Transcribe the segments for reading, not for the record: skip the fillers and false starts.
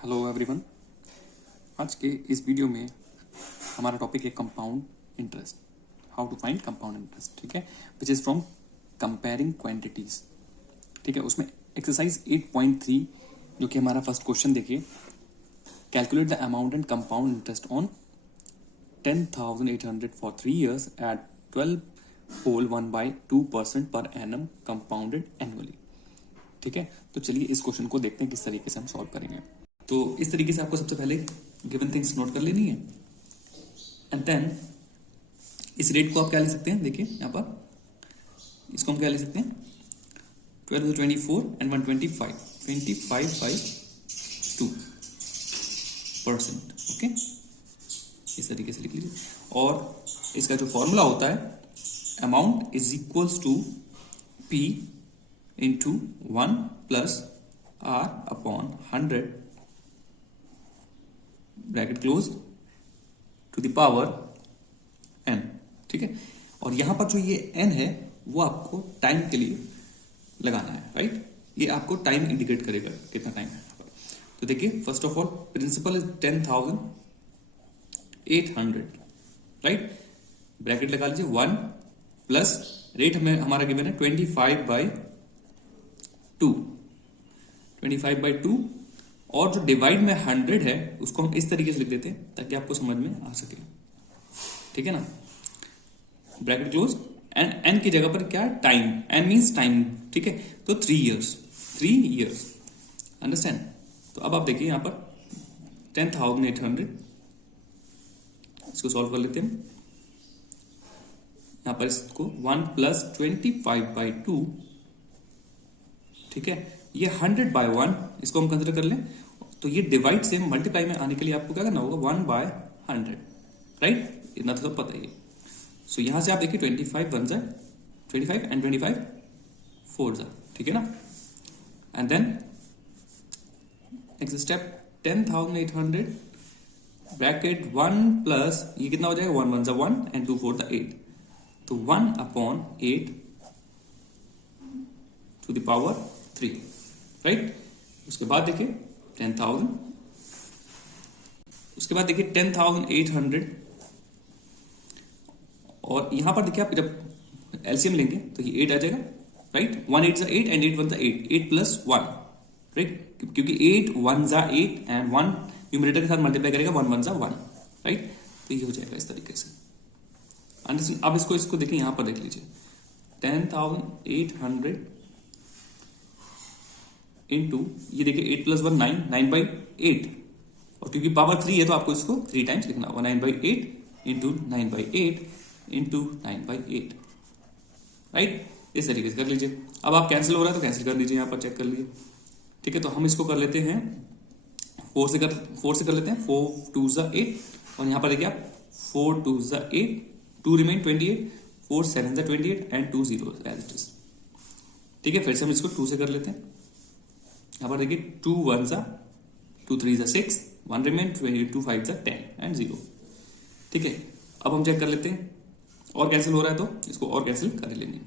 Hello everyone. आज के इस वीडियो में हमारा टॉपिक है compound interest, how to find compound interest. ठीक है, which is from comparing quantities. ठीक है, उसमें एक्सरसाइज 8.3 जो कि हमारा फर्स्ट क्वेश्चन देखिए, calculate the amount and compound interest on 10,800 for 3 years at 12 whole 1/2% per annum compounded annually. ठीक है, तो चलिए इस क्वेश्चन को देखते हैं किस तरीके से हम सॉल्व करेंगे। तो इस तरीके से आपको सबसे पहले गिवन थिंग्स नोट कर लेनी है एंड देन इस रेट को आप क्या ले सकते हैं, देखिए यहाँ पर इसको हम क्या ले सकते हैं 12 to 24 and 125 25/2%। ओके, इस तरीके से लिख लीजिए। और इसका जो फॉर्मूला होता है amount is equals to P into 1 plus R upon 100 bracket close to the power n। ठीक है, और यहां पर जो ये n है वो आपको टाइम के लिए लगाना है, राइट। ये आपको टाइम इंडिकेट करेगा कितना टाइम है। तो देखिए first of all principal is 10,800, right. Bracket लगा लीजिए 1 प्लस रेट हमें हमारा गिवन है 25/2 और जो डिवाइड में 100 है उसको हम इस तरीके से लिख देते हैं ताकि आपको समझ में आ सके। ठीक है ना, ब्रैकेट क्लोज एंड एन की जगह पर क्या है टाइम, एन मींस टाइम। ठीक है, तो 3 years अंडरस्टैंड। तो अब आप देखिए यहां पर 10,800 इसको सॉल्व कर लेते हैं। यहां पर इसको 1 प्लस 25/2, ठीक है, ये 100/1 इसको हम कंसिडर कर लें तो ये डिवाइड से मल्टीप्लाई में आने के लिए आपको क्या करना होगा 1/100, राइट। इतना तो सब पता ही है। सो यहां से आप देखिए 25 1 25 एंड 25 4 ठीक है ना। And then next step 10,800 bracket 1 plus ये कितना हो जाएगा 1 1 1 एंड 2 4 8, तो 1/8 टू द पावर 3, राइट। उसके बाद देखिए 10,000, उसके बाद देखिए 10,800 और यहां पर देखिए आप जब एलसीएम लेंगे तो ये 8 आ जाएगा, राइट। 1 8 8 एंड 8 1 8, 8 प्लस 1, राइट, क्योंकि 8 1 8 एंड 1 न्यूमरेटर के साथ मल्टीप्लाई करेगा 1 1 1, राइट। तो ये हो जाएगा इस तरीके से। अब इसको देखिए यहां पर देख लीजिए 10,800 इंटू ये देखिए 8 प्लस 1 9, 9/8 और क्योंकि पावर 3 है तो आपको इसको 3 टाइम्स लिखना होगा 9/8 इंटू 9/8 इंटू 9/8, राइट। इस तरीके से कर लीजिए। अब आप कैंसिल हो रहा है तो कैंसिल कर लीजिए, यहां पर चेक कर लीजिए। ठीक है, तो हम इसको कर लेते हैं 4 से कर लेते हैं 4 2 8 और यहां पर देखिए आप 4 2 8, 2 remain 28, 4 7 28 and 2 0 as it is. ठीक है, फिर से हम इसको 2 से कर लेते हैं। यहां पर देखिए 2 1 2 3 6, 1 रिमेन 2 5 10 एंड 0। ठीक है, अब हम चेक कर लेते हैं और कैंसिल हो रहा है तो इसको और कैंसिल कर लेंगे।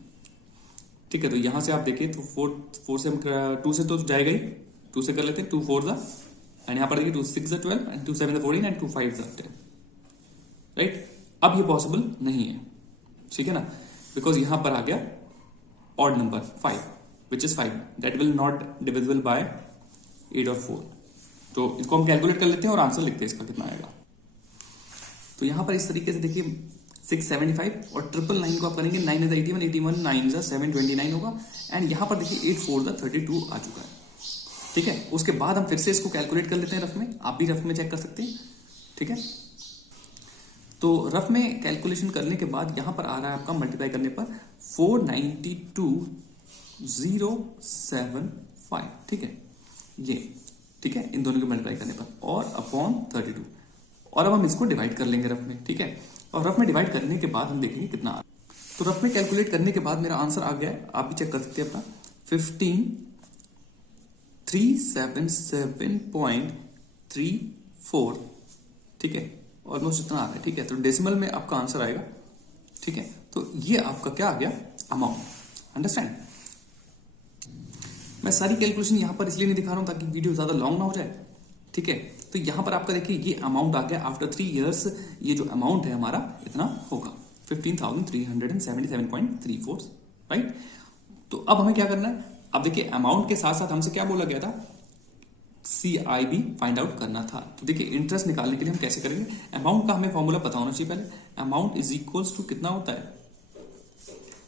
ठीक है, तो यहां से आप देखिए तो 4 से हम 2 से तो जाएगा ही, 2 से कर लेते हैं 2 4 एंड यहां पर देखिए 2 6 12 एंड 2 7 14 एंड 2 5 10, राइट। अब ये पॉसिबल नहीं है, ठीक है ना, बिकॉज यहां पर आ गया odd number 5 which is 5 that will not divisible by 8 और 4। तो इसको हम कैलकुलेट कर लेते हैं और आंसर लिखते हैं इसका कितना आएगा। तो यहां पर इस तरीके से देखिए 675 और 999 को आप करेंगे 9 is 81 81 9 is 729 होगा एंड यहां पर देखिए 8 4 32 आ चुका है। ठीक है, उसके बाद हम फिर से इसको कैलकुलेट कर लेते हैं रफ में, आप भी रफ में चेक कर सकते हैं। ठीक है, तो रफ में कैलकुलेशन करने के बाद यहां पर आ रहा है आपका मल्टीप्लाई करने पर 492,075, ठीक है ये, ठीक है, इन दोनों को मल्टीप्लाई करने पर और अपॉन 32। और अब हम इसको डिवाइड कर लेंगे रफ में। ठीक है, और रफ में डिवाइड करने के बाद हम देखेंगे कितना आ रहा है। तो रफ में कैलकुलेट करने के बाद मेरा आंसर आ गया है, आप भी चेक कर सकते हैं अपना 15,377.34। ठीक है, ऑलमोस्ट इतना आ रहा है। ठीक है, तो डेसिमल में आपका आंसर आएगा। ठीक है, तो ये आपका क्या आ गया अमाउंट, अंडरस्टैंड। मैं सारी कैलकुलेशन यहां पर इसलिए नहीं दिखा रहा हूं ताकि वीडियो ज्यादा लॉन्ग ना हो जाए। ठीक है। तो यहां पर आपका देखिए ये अमाउंट आ गया आफ्टर 3 इयर्स, ये जो अमाउंट है हमारा इतना होगा 15,377.34, राइट। तो अब हमें क्या करना है, अब देखिए अमाउंट के साथ साथ हमसे क्या बोला गया था, CIB फाइंड आउट करना था। तो देखिए इंटरेस्ट निकालने के लिए हम कैसे करेंगे, अमाउंट का हमें फॉर्मूला पता होना चाहिए पहले। अमाउंट इज इक्वल्स टू कितना होता है,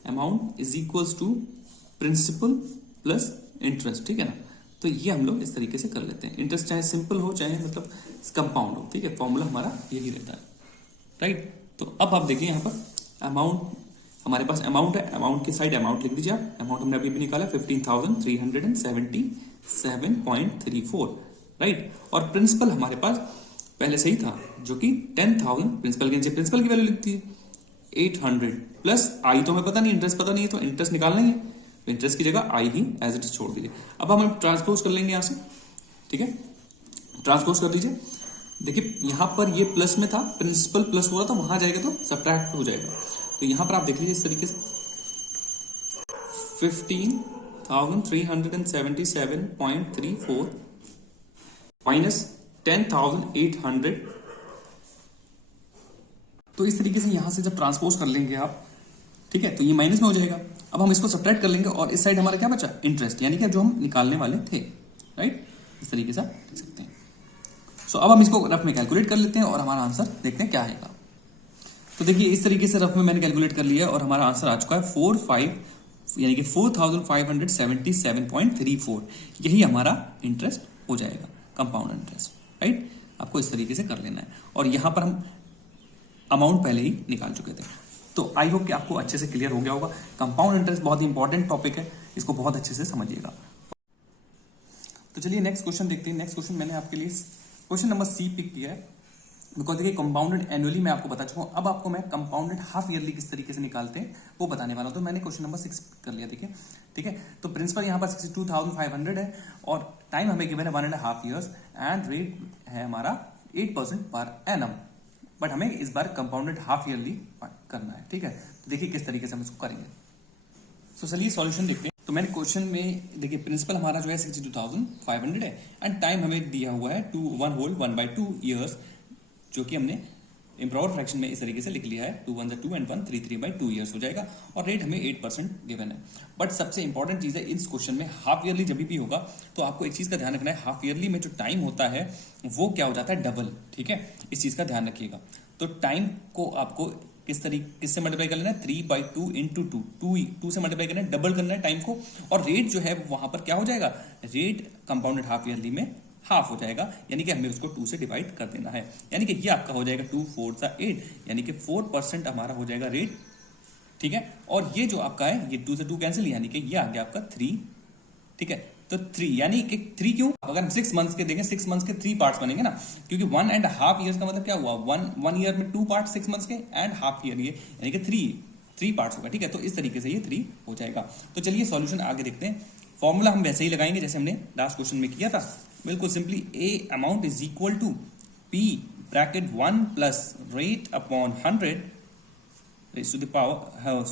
amount is equals to principal plus interest, ठीक है ना। तो ये हम लोग इस तरीके से कर लेते हैं, इंटरेस्ट चाहे सिंपल हो चाहे मतलब कंपाउंड हो, ठीक है, फॉर्मूला हमारा यही रहता है, राइट। तो अब आप देखिए यहाँ पर अमाउंट, हमारे पास अमाउंट है, अमाउंट की साइड अमाउंट लिख दीजिए आप, अमाउंट हमने अभी भी निकाला 15,377.34, राइट। और प्रिंसिपल हमारे पास पहले से ही था जो कि 10,000, प्रिंसिपल के नीचे प्रिंसिपल की वैल्यू लिखती है 800 प्लस आई, तो हमें पता नहीं, इंटरेस्ट पता नहीं है, तो इंटरेस्ट निकालना ही है, तो इंटरेस्ट की जगह आई ही एज इट इज छोड़ दीजिए। अब हम ट्रांसपोज कर लेंगे यहां से, ठीक है, ट्रांसपोज कर लीजिए। देखिए यहां पर ये प्लस में था, प्रिंसिपल प्लस हो रहा था, वहां जाएगा तो सब्ट्रैक्ट हो जाएगा। तो यहां पर आप देख लीजिए इस तरीके से 15,377.34 माइनस 10,800, तो इस तरीके से यहां से जब ट्रांसपोज कर लेंगे आप, ठीक है, तो ये माइनस में हो जाएगा। अब हम इसको सब्ट्रैक्ट कर लेंगे और इस साइड हमारा क्या बचा, इंटरेस्ट, यानी कि जो हम निकालने वाले थे, राइट, इस तरीके से देख सकते हैं। सो अब हम इसको रफ में कैलकुलेट कर लेते हैं और हमारा आंसर देखते हैं क्या आएगा। तो देखिए इस तरीके से रफ में मैंने कैलकुलेट कर लिया और हमारा आंसर आ चुका है 4,577.34, यही हमारा इंटरेस्ट हो जाएगा, कंपाउंड इंटरेस्ट, राइट। आपको इस तरीके से कर लेना है और यहां पर हम अमाउंट पहले ही निकाल चुके थे। तो आई होप कि आपको अच्छे से क्लियर हो गया होगा। कंपाउंड इंटरेस्ट बहुत ही इंपॉर्टेंट टॉपिक है, इसको बहुत अच्छे से समझिएगा। तो चलिए नेक्स्ट क्वेश्चन देखते हैं। नेक्स्ट क्वेश्चन मैंने आपके लिए क्वेश्चन नंबर सी पिक किया है, बिकॉज देखिए कंपाउंडेड एनुअली मैं आपको बता चुका हूं, अब आपको मैं कंपाउंडेड हाफ ईयरली किस तरीके से निकालते हैं वो बताने वाला हूं। तो मैंने क्वेश्चन नंबर 6 कर लिया, ठीक है, ठीक है। तो प्रिंसिपल यहाँ पर 62,500 है और टाइम हमें गिवन है 1.5 ईयर्स एंड रेट है हमारा 8% पर एनम, बट हमें इस बार कंपाउंडेड हाफ ईयरली करना है, ठीक है। तो देखिए किस तरीके से हम इसको करेंगे। तो चलिए सॉल्यूशन देखते हैं। तो मैंने क्वेश्चन में देखिए प्रिंसिपल हमारा जो है 62,500 है एंड टाइम हमें दिया हुआ है 1/2 ईयर्स, जो कि हमने इम्प्रोवर फ्रैक्शन में इस तरीके से लिख लिया है 2 1 2 एंड 1 3 3/2 ईयर्स हो जाएगा और रेट हमें 8% गिवन है। बट सबसे इंपॉर्टेंट चीज है इस क्वेश्चन में हाफ ईयरली जब भी होगा तो आपको एक चीज का ध्यान रखना है, हाफ ईयरली में जो टाइम होता है वो क्या हो जाता है, डबल, ठीक है, इस चीज का ध्यान रखिएगा। तो टाइम को आपको किस तरीके किससे मल्टीप्लाई कर लेना है, 3/2 इंटू 2 से मल्टीप्लाई करना है, डबल करना है टाइम को, और रेट जो है वहां पर क्या हो जाएगा, रेट कंपाउंडेड हाफ ईयरली में हाफ हो जाएगा, यानी कि हमें उसको 2 से डिवाइड कर देना है, यानी कि ये आपका हो जाएगा 2 4 8, यानी कि 4% हमारा हो जाएगा रेट, ठीक है। और ये जो आपका है ये 2 से 2 कैंसिल, यानी कि ये आ गया आपका 3, ठीक है। तो 3 यानी कि 3 क्यों, अगर हम 6 मंथ्स के देखें 6 मंथ्स के 3 पार्ट्स बनेंगे ना, क्योंकि 1.5 ईयर्स का मतलब क्या हुआ, वन ईयर में 2 पार्ट 6 मंथ्स के एंड हाफ ईयर ये, यानी कि 3 पार्ट्स होगा, ठीक है। तो इस तरीके से ये 3 हो जाएगा। तो चलिए सॉल्यूशन आगे देखते हैं। फॉर्मूला हम वैसे ही लगाएंगे जैसे हमने लास्ट क्वेश्चन में किया था, बिल्कुल simply, A amount is equal to P bracket 1 plus rate upon 100 raise to the power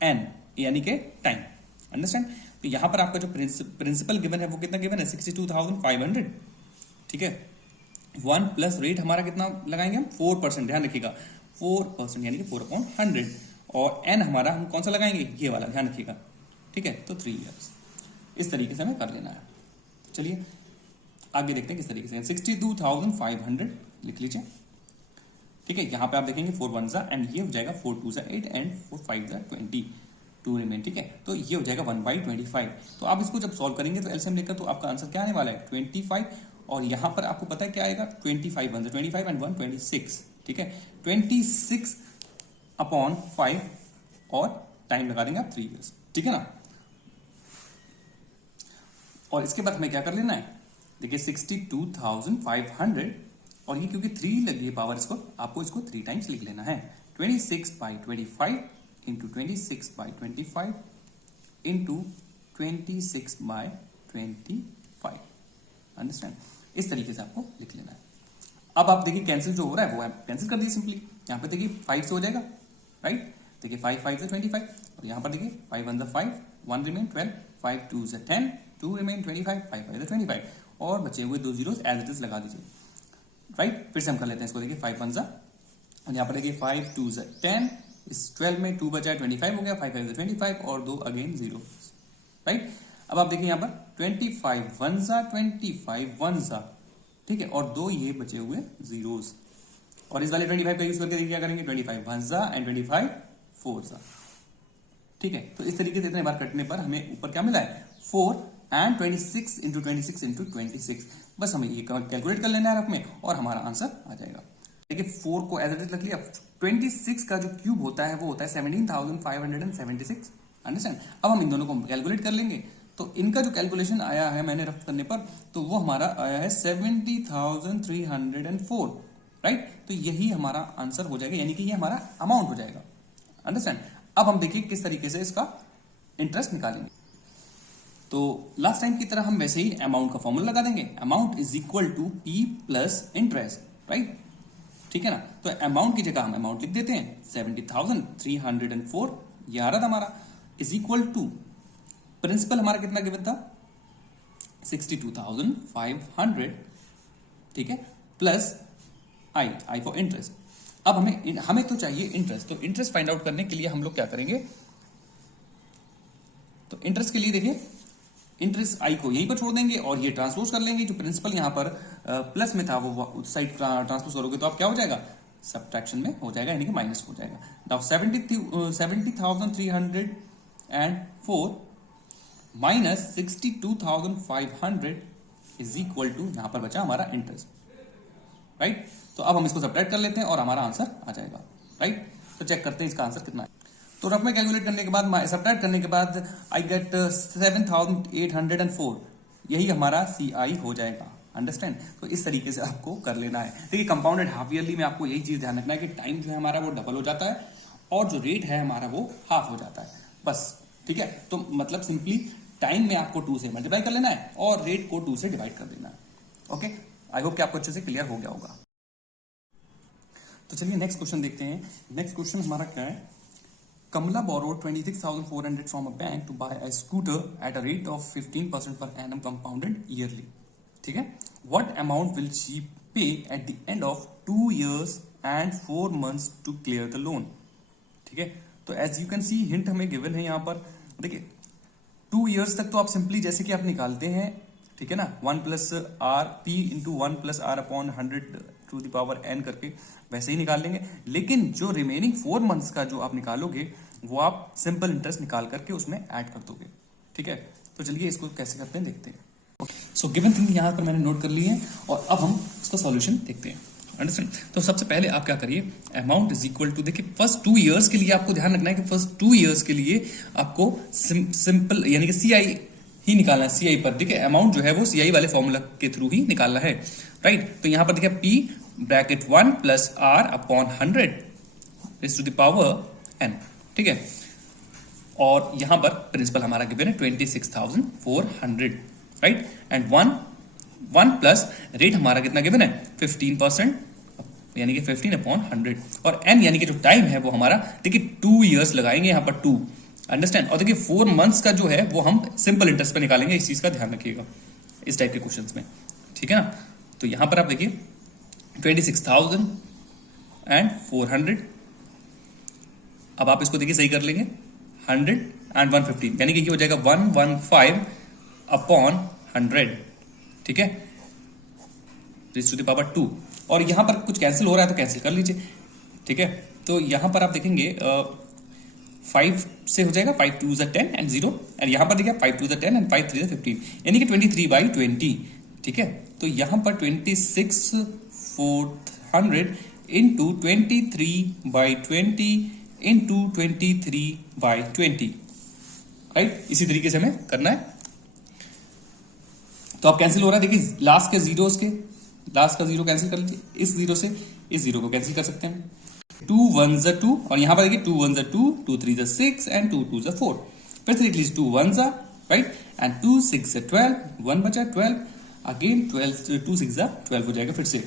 n, यानी कि टाइम, अंडरस्टैंड। तो यहां पर आपका जो प्रिंसिपल गिवन है वो कितना गिवन है, 62,500, ठीक है। 1 प्लस रेट हमारा कितना लगाएंगे हम, 4%, ध्यान रखिएगा 4%, यानी कि 4/100, और n हमारा हम कौन सा लगाएंगे, ये वाला, ध्यान रखिएगा, ठीक है। तो 3 ईयर्स, इस तरीके से हमें कर लेना है। चलिए आगे देखते हैं किस तरीके से, 62,500 लिख लीजिए, ठीक है। यहां पे आप देखेंगे 4 1 एंड ये हो जाएगा 4 2 8 एंड 4 5 20, 2 रिमेन, ठीक है। तो ये हो जाएगा 1/25। तो आप इसको जब सॉल्व करेंगे तो एलसीएम लेकर तो आपका आंसर क्या आने वाला है, 25, और यहां पर आपको पता है क्या आएगा, 25 1 25 एंड 1 26, ठीक है। 26/5 और टाइम लगा देंगे आप 3 ईयर्स, ठीक है ना। और इसके बाद हमें क्या कर लेना है, देखिए 62,500, और ये क्योंकि 3 लगी है पावर, इसको आपको इसको 3 टाइम्स लिख लेना है, 26/25 इंटू 26/25 इंटू 26/25, अंडरस्टैंड। इस तरीके से आपको लिख लेना है। अब आप देखिए कैंसिल जो हो रहा है वो कैंसिल कर दीजिए सिंपली, यहां पे देखिए 5 से हो जाएगा, राइट। देखिए 5 5 से 25, और यहां पर देखिए 5 1 5, 1 रिमेन 12, 5 2 10, 2 2 रिमेन 25, 5 5 25 और बचे हुए 2 जीरोस एज इट इज लगा दीजिए, राइट। फिर से हम कर लेते हैं इसको, देखिए 5 1 जा और यहाँ पर देखिए 5 2 जा 10, इस 12 में 2 बचा 25 हो गया, 5 5 25 और 2 अगेन 0, राइट। अब आप देखिए यहाँ पर 25 1 जा 25 1 जा, ठीक है, और 2 ये बचे हुए जीरोस और इस वाले 25 का यूज करके देखिए क्या करेंगे, 25 1 जा एंड 25 4 जा, ठीक है। तो इस तरीके से इतने बार कटने पर हमें ऊपर क्या मिला है, 4 एंड 26 इंटू 26 इंटू 26। बस हमें ये कैलकुलेट कर लेना है रफ में और हमारा आंसर आ जाएगा। देखिए 4 को एज इट इज रख लिया, 26 का जो क्यूब होता है वो होता है 17,576, अंडरस्टैंड। अब हम इन दोनों को कैलकुलेट कर लेंगे, तो इनका जो कैलकुलेशन आया है मैंने रफ करने पर, तो वो हमारा आया है 70,304, राइट। तो यही हमारा आंसर हो जाएगा, यानी कि ये हमारा अमाउंट हो जाएगा, अंडरस्टैंड। अब हम देखिए किस तरीके से इसका इंटरेस्ट निकालेंगे। तो लास्ट टाइम की तरह हम वैसे ही अमाउंट का फॉर्मूला लगा देंगे, amount is equal to P plus interest, right, ठीक है ना। तो अमाउंट की जगह हम अमाउंट लिख देते हैं 70,304, ये आ रहा था हमारा, इज इक्वल टू प्रिंसिपल हमारा कितना गिवन था 62,500, ठीक है, प्लस आई फॉर इंटरेस्ट। अब हमें तो चाहिए इंटरेस्ट, तो इंटरेस्ट फाइंड आउट करने के लिए हम लोग क्या करेंगे, तो इंटरेस्ट के लिए देखिए इंटरेस्ट आई को यहीं पर छोड़ देंगे और ये ट्रांसपोज कर लेंगे, जो प्रिंसिपल यहां पर प्लस में था वो उस साइड ट्रांसपोज करोगे तो आप क्या हो जाएगा, सब्ट्रैक्शन में हो जाएगा, यानी कि माइनस हो जाएगा। Now 70,304 minus 62,500 is equal to, यहां पर बचा हमारा इंटरेस्ट, राइट। तो अब हम इसको सब्ट्रैक्ट कर लेते हैं और हमारा आंसर आ जाएगा, राइट। तो चेक करते हैं इसका आंसर कितना है। तो रफ में कैलकुलेट करने के बाद, सब्ट्रैक्ट करने के बाद आई गेट 7,804, यही हमारा CI हो जाएगा, अंडरस्टैंड। तो इस तरीके से आपको कर लेना है। देखिए कंपाउंडेड हाफ ईयरली में आपको यही चीज ध्यान रखना है कि टाइम जो है हमारा वो डबल हो जाता है और जो रेट है हमारा वो हाफ हो जाता है, बस, ठीक है। तो मतलब सिंपली टाइम में आपको 2 से मल्टीप्लाई कर लेना है और रेट को 2 से डिवाइड कर देना है, ओके। आई होप कि आपको अच्छे से क्लियर हो गया होगा। तो चलिए नेक्स्ट क्वेश्चन देखते हैं। नेक्स्ट क्वेश्चन हमारा क्या है, Kamala borrowed 26,400 from a bank to buy a scooter at a rate of 15% per annum compounded yearly. ठीक है, what amount will she pay at the end of 2 years and 4 months to clear the loan? ठीक है, तो as you can see hint हमें given है यहाँ पर। देखिए 2 years तक तो आप सिंपली जैसे कि आप निकालते हैं, ठीक है ना, 1 plus R P into 1 plus R upon 100 to the power n करके वैसे ही निकाल लेंगे। लेकिन जो रिमेनिंग 4 मंथ्स का जो आप निकालोगे वो आप सिंपल इंटरेस्ट निकाल करके उसमें ऐड कर दोगे, ठीक है। तो चलिए इसको कैसे करते हैं देखते हैं। सो गिवन थिंग यहाँ पर मैंने नोट कर ली है और अब हम इसका सॉल्यूशन देखते हैं, अंडरस्टैंड। तो सबसे पहले आप क्या करिए, अमाउंट इज इक्वल टू, देखिए फर्स्ट 2 इयर्स के लिए आपको ध्यान रखना है कि फर्स्ट 2 इयर्स के लिए आपको सिंपल यानी कि CI ही निकालना है, CI पर। देखिए अमाउंट जो है वो CI वाले फॉर्मूला के थ्रू ही निकालना है, राइट। तो यहां पर देखिए P bracket 1 plus R upon 100 is to the power n, ठीक है। और यहां पर प्रिंसिपल हमारा गिवन है 26,400, राइट। एंड 1 प्लस रेट हमारा कितना गिवन है 15%, यानी कि 15 अपॉन 100, और n यानी कि जो टाइम है वो हमारा देखिए 2 इयर्स लगाएंगे यहां पर 2, अंडरस्टैंड। और देखिए 4 मंथ्स का जो है वो हम सिंपल इंटरेस्ट पे निकालेंगे, इस चीज का ध्यान रखिएगा इस टाइप के क्वेश्चंस में, ठीक है ना। तो यहां पर आप देखिए 26,400, अब आप इसको देखिए सही कर लेंगे 100 एंड 115, यानी कि ये हो जाएगा 115 अपॉन 100, ठीक है, रेज़ टू द पावर 2। और यहां पर कुछ कैंसिल हो रहा है तो कैंसिल कर लीजिए, ठीक है। तो यहां पर आप देखेंगे 5 से हो जाएगा, 5 2 10 एंड 0, एंड यहां पर देखिए 5 2 10 एंड 5 3 15, यानी कि 23/20, ठीक है। तो यहां पर 26,400 इंटू 23/20 इंटू 23/20, राइट। इसी तरीके से हमें करना है। तो अब कैंसिल हो रहा है, देखिए लास्ट का 0 कैंसिल कर लीजिए, इस 0 से इस 0 को कैंसिल कर सकते हैं। 2 1 ज़ा 2, और यहां पर देखिए 2 1 ज़ा 2, 2 3 ज़ा 6 एंड 2 2 ज़ा 4, फिर से लिख लीजिए 2 1 ज़ा, राइट, एंड 2 6 ज़ा 12, 1 बचा 12, अगेन 12 2 6 ज़ा 12 हो जाएगा फिर से।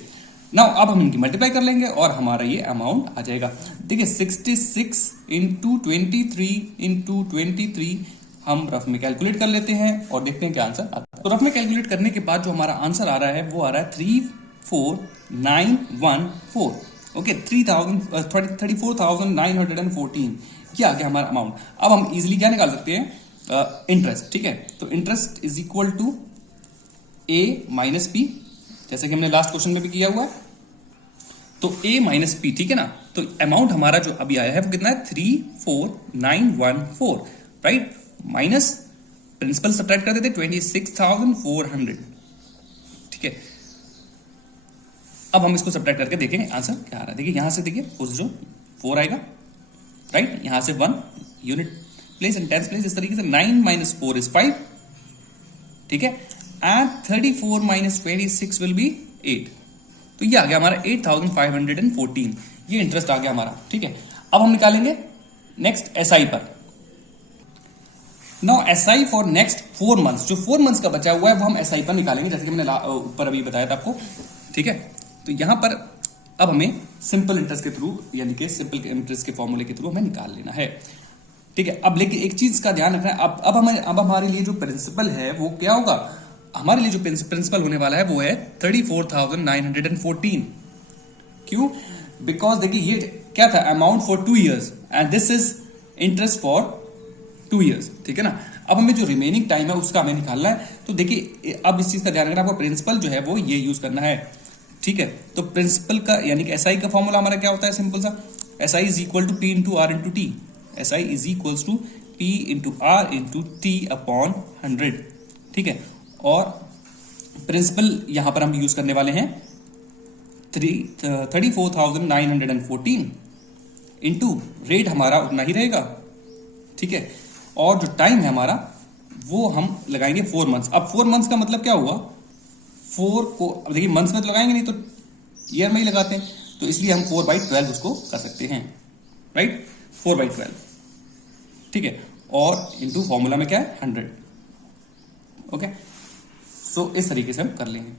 नाउ अब हम इनकी मल्टीप्लाई कर लेंगे और हमारा ये अमाउंट आ जाएगा। देखिए 66 इंटू 23 इंटू 23 हम रफ में कैलकुलेट कर लेते हैं और देखते हैं क्या आंसर आता है। तो रफ में कैलकुलेट करने के बाद जो हमारा आंसर आ रहा है वो आ रहा है 34914। ओके, 34,914 ये आ गया हमारा अमाउंट। अब हम इजिली क्या निकाल सकते हैं, इंटरेस्ट। ठीक है, तो interest is equal to A minus P, जैसे कि हमने लास्ट क्वेश्चन में भी किया हुआ है। तो ए माइनस पी, ठीक है ना। तो अमाउंट हमारा जो अभी आया है वो कितना है, 34914, राइट। माइनस प्रिंसिपल सब्ट्रैक्ट कर देते 26,400। ठीक है, अब हम इसको सब्ट्रैक्ट करके देखेंगे आंसर क्या आ रहा है। देखिए यहां से, देखिए उस जो 4 आएगा, राइट, यहां से 1 unit place and tens place, इस तरीके से 9 माइनस 4 इज 5। ठीक है, एंड 34 माइनस 26 विल बी 8। तो ये आ गया हमारा 8,514, ये इंटरेस्ट आ गया हमारा। ठीक है, अब हम निकालेंगे नेक्स्ट एसआई पर। Now SI for next 4 months, जो 4 मंथ्स का बचा हुआ है वो हम एसआई पर निकालेंगे, जैसे कि मैंने ऊपर अभी बताया था आपको। ठीक है, तो यहां पर अब हमें सिंपल इंटरेस्ट के थ्रू, यानी कि सिंपल इंटरेस्ट के फॉर्मूले के थ्रू हमें निकाल लेना है। ठीक है, अब लेकिन एक चीज का ध्यान रखना है, अब हमारे लिए जो प्रिंसिपल है वो क्या होगा, हमारे लिए जो प्रिंसिपल होने वाला है वो है 34,914। क्यों, बिकॉज देखिए ये क्या था, amount for 2 years and this is interest for 2 years। ठीक है ना, अब हमें जो रिमेनिंग टाइम है उसका हमें निकालना है। तो देखिए अब इस चीज का ध्यान रखना, आपको प्रिंसिपल जो है वो ये यूज करना है। ठीक है, तो प्रिंसिपल का यानी कि एसआई का फॉर्मूला हमारा क्या होता है, सिंपल सा, SI is equal to P into R into T. SI is equal to P into R into T upon 100। ठीक है, और प्रिंसिपल यहां पर हम यूज करने वाले हैं 34,914 इंटू रेट हमारा उतना ही रहेगा। ठीक है, और जो टाइम है हमारा वो हम लगाएंगे 4 मंथ्स। अब 4 मंथ्स का मतलब क्या हुआ, 4 को अब देखिए मंथ्स में तो लगाएंगे नहीं, तो ईयर में ही लगाते हैं, तो इसलिए हम 4/12 उसको कर सकते हैं, राइट, 4/12। ठीक है, और इंटू फॉर्मूला में क्या है 100। ओके, सो इस तरीके से हम कर लेंगे।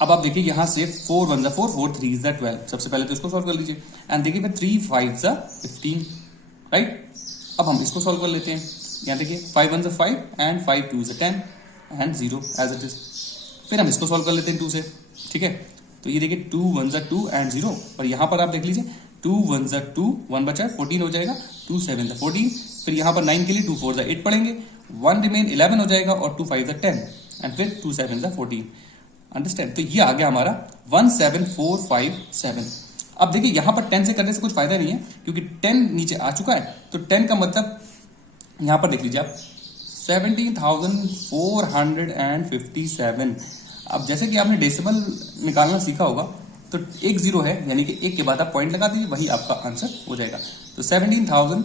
अब आप देखिए यहां से 4 1 4 4 3 12, सबसे पहले तो इसको सॉल्व कर लीजिए एंड देखिए 3 5 15, राइट। अब हम इसको सॉल्व कर लेते हैं, यहां देखिए 5 1 5 and 5 2 10 and 0 as it is. फिर हम इसको सॉल्व कर लेते हैं 2 से। ठीक है, तो ये देखिए 2 1 2 एंड 0, और यहां पर आप देख लीजिए 2 1 2, 1 बचा है 14 हो जाएगा, 2 7 14। फिर यहां पर 9 के लिए 2 4 8 पढ़ेंगे, 1 रिमेन 11 हो जाएगा, और 2 5 10 एंड फिर 2 7 14। अंडरस्टैंड, तो ये आ गया हमारा 17457। अब देखिए यहां पर 10 से करने से कुछ फायदा नहीं है, क्योंकि 10 नीचे आ चुका है, तो 10 का मतलब यहां पर देख लीजिए आप 17,457। अब जैसे कि आपने डेसिमल निकालना सीखा होगा, तो एक 0 है, यानी कि एक के बाद आप पॉइंट लगा दीजिए, वही आपका आंसर हो जाएगा। तो 17,000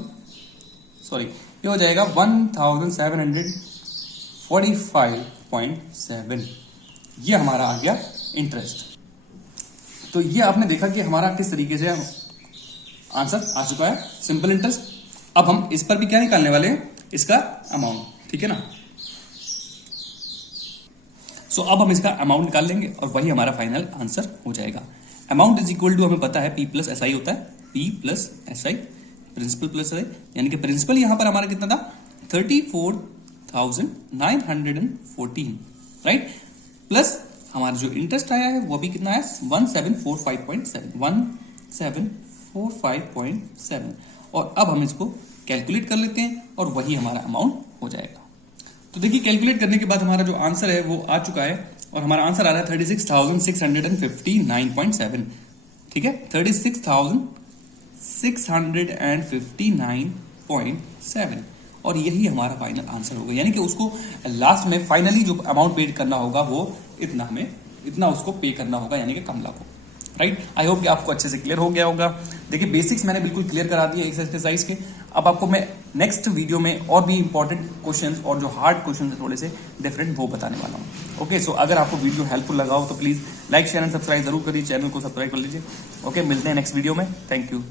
ये हो जाएगा 1,745.7। ये हमारा आ गया इंटरेस्ट। तो ये आपने देखा कि हमारा किस तरीके से आंसर आ चुका है, सिंपल इंटरेस्ट। अब हम इस पर भी क्या निकालने वाले हैं, इसका अमाउंट। ठीक है ना, सो अब हम इसका अमाउंट निकाल लेंगे और वही हमारा फाइनल आंसर हो जाएगा। अमाउंट इज इक्वल टू, हमें पता है P प्लस SI होता है, P plus SI, principal plus SI, यानी कि प्रिंसिपल यहां पर हमारा कितना था 34,914, राइट, प्लस हमारा जो इंटरेस्ट आया है वो भी कितना है 1745.7। और अब हम इसको कैलकुलेट कर लेते हैं और वही हमारा अमाउंट हो जाएगा। तो देखिए कैलकुलेट करने के बाद हमारा जो आंसर है वो आ चुका है, और हमारा आंसर आ रहा है 36,659.7। ठीक है, 36,659.7, और यही हमारा फाइनल आंसर होगा। यानी कि उसको लास्ट में फाइनली जो अमाउंट पे करना होगा वो इतना उसको पे करना होगा, यानी कि कमला को, राइट। आई होप कि आपको अच्छे से क्लियर हो गया होगा। देखिए बेसिक्स मैंने बिल्कुल क्लियर करा दिए इस एक्सरसाइज के। अब आपको मैं नेक्स्ट वीडियो में और भी इंपॉर्टेंट क्वेश्चंस और जो हार्ड क्वेश्चंस है थोड़े से डिफरेंट वो बताने वाला हूँ। ओके, सो अगर आपको वीडियो हेल्पफुल लगा हो तो please like share and subscribe जरूर करिए, चैनल को सब्सक्राइब कर लीजिए। ओके, मिलते हैं नेक्स्ट वीडियो में। Thank you.